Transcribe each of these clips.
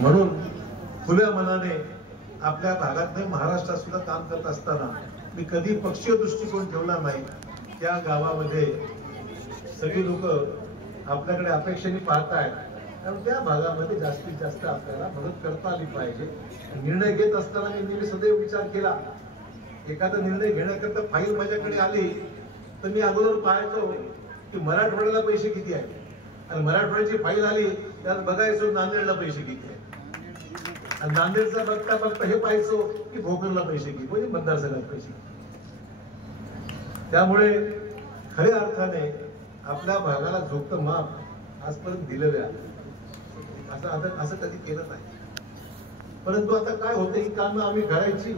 म्हणून खुल्या मनाने आपल्या भागात महाराष्ट्रात सुद्धा काम करत असताना मी कधी पक्षीय दृष्टिकोन ठेवला नाही। त्या गावामध्ये सगळी लोक आपल्याकडे अपेक्षेने पाहतायत, कारण त्या भागामध्ये जास्तीत जास्त आपल्याला मदत करता आली पाहिजे। निर्णय घेत असताना मी नेहमी सदैव विचार केला, एखादा निर्णय घेण्याकरता फाईल माझ्याकडे आली तर मी अगोदर पाहायचो की मराठवाड्याला पैसे किती आहेत, आणि मराठवाड्याची फाईल आली त्यात बघायचो नांदेडला पैसे किती आहेत, आणि नांदेडचा बघता बघता हे पाहायचो की भोकरला पैसे किती, म्हणजे मतदारसंघात पैसे। त्यामुळे खऱ्या अर्थाने आपल्या भागाला झोकतं माप आजपर्यंत दिलेलं आहे, असं कधी केलं नाही। परंतु आता काय होतं, ही कामं आम्ही करायची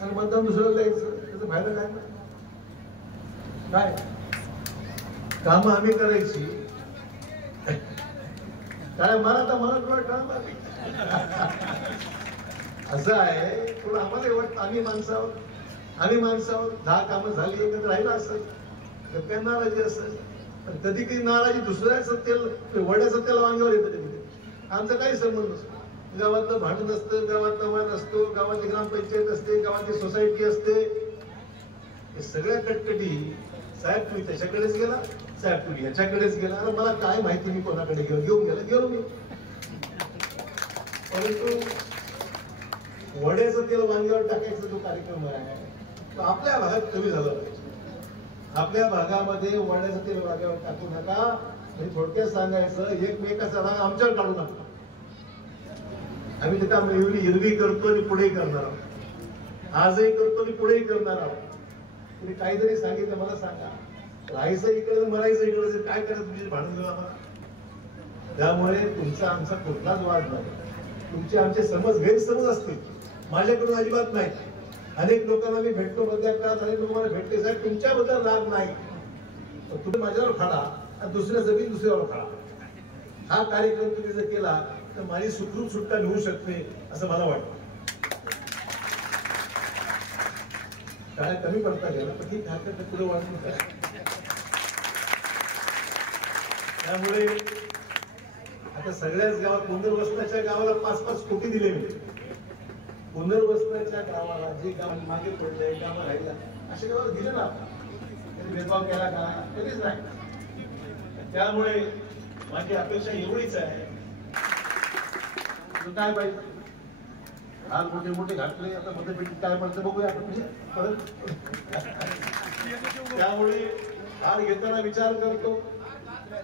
आणि मतदान दुसऱ्याला द्यायचं, त्याचा फायदा काय नाही। काय कामं आम्ही करायची, काय मला थोडं काम असं आहे। थोडं आम्हाला वाटतं आम्ही माणसावर 10 कामं झाली एकत्र राहिलं असेल तर काय नाराजी असेल, पण कधी कधी नाराजी दुसऱ्याचं तेल वड्याचं तेल वांग्यावर येतं, कधी आमचा काही संबंध नसतो। गावातलं भांडण असतं, गावातला वाद असतो, गावातली ग्रामपंचायत असते, गावातली सोसायटी असते, हे सगळ्या कटकटी साहेब तुम्ही त्याच्याकडेच गेला, साहेब तुम्ही याच्याकडेच गेला, अरे मला काय माहिती मी कोणाकडे घेऊन गेलो मी। परंतु वड्याचं तेल वांग्यावर टाकायचा जो कार्यक्रम आहे तो आपल्या भागात कमी झाला पाहिजे। आपल्या भागामध्ये वड्याचं तेल वांग्यावर टाकू नका, म्हणजे थोडक्यात सांगायचं एकमेकाचा राग आमच्यावर काढू नका। आम्ही तिथं हिरवी करतो आणि पुढेही करणार आहोत, आजही करतो आणि पुढेही करणार आहोत। तुम्ही काहीतरी सांगितलं मला सांगा, राहायचं इकडे मरायचं इकडे, काय करायचं तुमची भांडण घेऊ आम्हाला? त्यामुळे तुमचा आमचा कुठलाच वाद नाही, तुमचे आमचे गैरसमज असतील, माझ्याकडून अजिबात नाही। अनेक लोकांना मी भेटतो मधल्या काळात, अनेक लोक मला भेटले, साहेब तुमच्याबद्दल राग नाही, तुम्ही माझ्यावर खाडा आणि दुसऱ्या जमीन दुसऱ्यावर खाडा। हा कार्यक्रम तुम्ही जर केला तर माझी सुखरूप सुटका होऊ शकते असं मला वाटतं। काय कमी पडता गेला पण ठीक आहे, पुढे वाढून काय। त्यामुळे आता सगळ्याच गावात, पुनर्वसनाच्या गावाला 5-5 कोटी दिले मी। पुनर्वसनाच्या गावाला जे गाव मागे पडले, गाव राहिला, अशा गावाला दिले ना आपण, भेदभाव केला का? कधीच नाही। त्यामुळे माझी अपेक्षा एवढीच आहे, काय पाहिजे हाल मोठे घातले, आता मतपेटीत काय पडतं बघूया परत। त्यामुळे हार घेताना विचार करतो,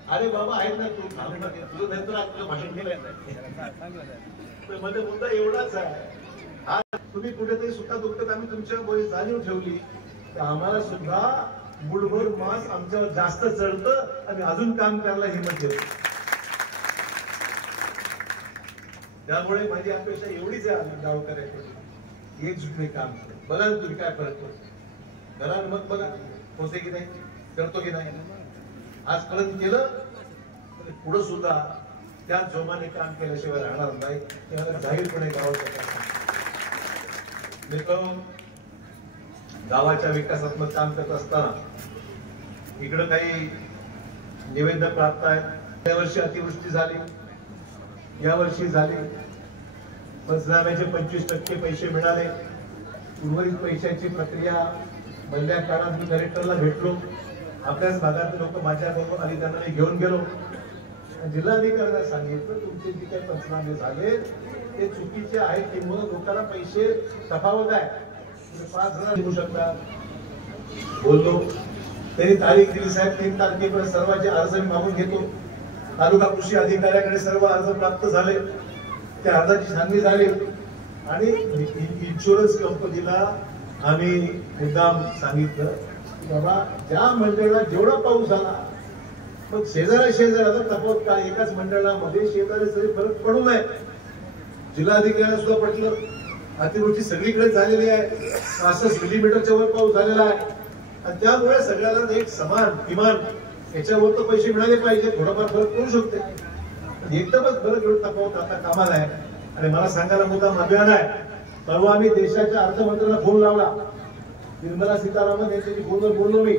अरे बाबा आहेत ना तुझं नंतर आपलं भाषण केलंय, मध्ये मुद्दा एवढाच आहे, हा तुम्ही कुठेतरी सुखा दुःखात आम्ही तुमच्या बळी जाणीव ठेवली तर आम्हाला सुद्धा मुठभर मास आमच्यावर जास्त चढतं आणि अजून काम करायला हिंमत येते। त्यामुळे माझी अपेक्षा एवढीच आहे, आम्ही गावकऱ्याकडे एकजुटीने काम करू। बघा ना तुम्ही काय फरक पडतो, घरा मग बघा होते की नाही, करतो की नाही। आजपर्यंत केलं तर पुढे सुद्धा त्या जोमाने काम केल्याशिवाय राहणार नाही, त्याला जाहीरपणे गावाच्या गावाच्या विकासात्मक काम करत असताना इकडं काही निवेदन प्राप्त आहे। त्या वर्षी अतिवृष्टी झाली, या वर्षी झाली, पंचनाम्याचे 25% पैसे मिळाले। उर्वरित पैशाची प्रक्रिया मधल्या काळात मी कलेक्टरला भेटलो, आपल्याच भागात लोक माझ्याबरोबर आली, त्यांना मी घेऊन गेलो, जिल्हाधिकाऱ्यांना सांगितलं तुमचे जे काही पंचनामे झाले ते चुकीचे आहेत, किंवा लोकांना पैसे तफावत आहे, 5,000 देऊ शकता बोललो। त्यांनी तारीख दिली, साहेब 3 तारखेपर्यंत सर्वांचे अर्ज मी मागून घेतो। तालुका कृषी अधिकाऱ्याकडे सर्व अर्ज प्राप्त झाले, त्या अर्जाची छाननी झाली आणि इन्शुरन्स कंपनीला आम्ही मुद्दाम सांगितलं की बाबा ज्या मंडळाला जेवढा पाऊस झाला, मग शेजाऱ्याला तफावत काय, एकाच मंडळामध्ये शेजारी तरी फरक पडू नये। जिल्हाधिकाऱ्यांना सुद्धा पटलं, अतिवृष्टी सगळीकडे झालेली आहे, 65 मिलीमीटरच्या वर पाऊस झालेला आहे, आणि त्यामुळे सगळ्याला एक समान किमान याच्यावर तर पैसे मिळाले पाहिजे, थोडाफार फरक पडू शकते, एकदमच फरक एवढं तफावत आता कामाला आहे। आणि मला सांगायला मुद्दाम अभिमान आहे, परवा आम्ही देशाच्या अर्थमंत्र्यांना फोन लावला, निर्मला सीतारामन यांच्याशी फोनवर बोललो मी,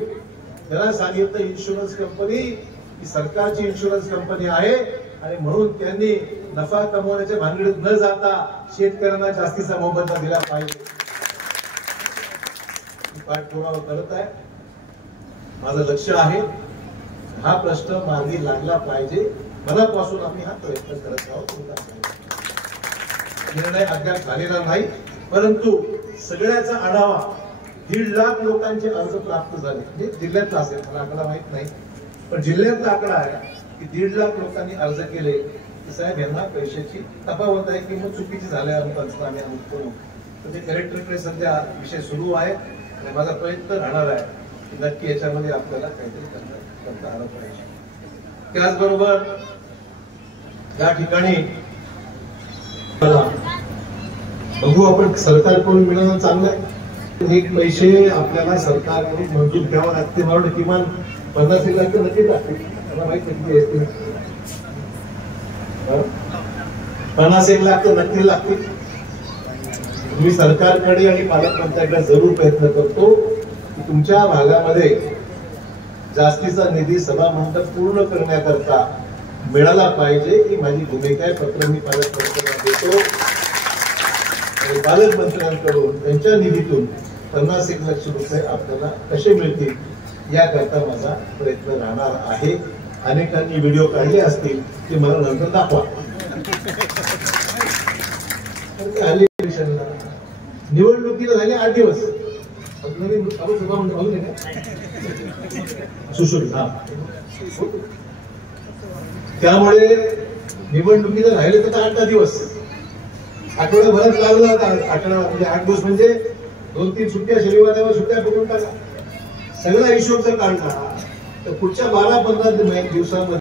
त्याला सांगितलं इन्शुरन्स कंपनी ही सरकारची इन्शुरन्स कंपनी आहे आणि म्हणून त्यांनी नफा कमवण्याच्या भानगडीत न जाता शेतकऱ्यांना जास्तीचा मोबदला दिला पाहिजे. पाठपुरावा करत आहे. माझं लक्ष आहे हा प्रश्न मार्गी लागला पाहिजे. मनापासून आम्ही हा प्रयत्न करत आहोत. निर्णय अद्याप झालेला नाही, परंतु सगळ्याचा आढावा 1.5 लाख लोकांचे अर्ज प्राप्त झाले. म्हणजे जिल्ह्यातला असेल, मला आकडा माहित नाही, पण जिल्ह्यातला आकडा आहे की 1.5 लाख लोकांनी अर्ज केले की साहेब यांना पैशाची तफावत आहे किंवा चुकीची झाल्या पंचनामे अमुक करू. तर ते कलेक्टरकडे सध्या विषय सुरू आहे आणि माझा प्रयत्न राहणार आहे की नक्की याच्यामध्ये आपल्याला काहीतरी करता आलं पाहिजे. त्याचबरोबर या ठिकाणी बघू आपण सरकारकडून मिळणं चांगलं आहे. एक पैसे आपल्याला सरकारकडून मंजूर घ्यावं लागते. मला किमान 50 लाख तर नक्की लागते. मला माहित नाही किती 50 लाख तर नक्की लागते. मी सरकारकडे आणि पालकमंत्र्यांकडे जरूर प्रयत्न करतो की तुमच्या भागामध्ये जास्तीचा निधी सभामंडप पूर्ण करण्याकरता मिळाला पाहिजे ही माझी भूमिका आहे. पत्र मी पालकमंत्र्यांना देतो आणि पालकमंत्र्यांकडून त्यांच्या निधीतून 50 लाख रुपये आपल्याला कसे मिळतील याकरता माझा प्रयत्न राहणार आहे. अनेकांनी व्हिडिओ काढले असतील ते मला नंतर दाखवा. निवडणुकीला झाले 8 दिवस सुशोभित. त्यामुळे निवडणुकीला राहिले तर 8 दिवस आठवड्याभरात लागला. आठवडा म्हणजे 8 दिवस म्हणजे 2-3 सुट्ट्या, शनिवार सुट्ट्या बघून टाका. सगळा हिशोब जर काढला तर पुढच्या 12-15 दिवसांमध्ये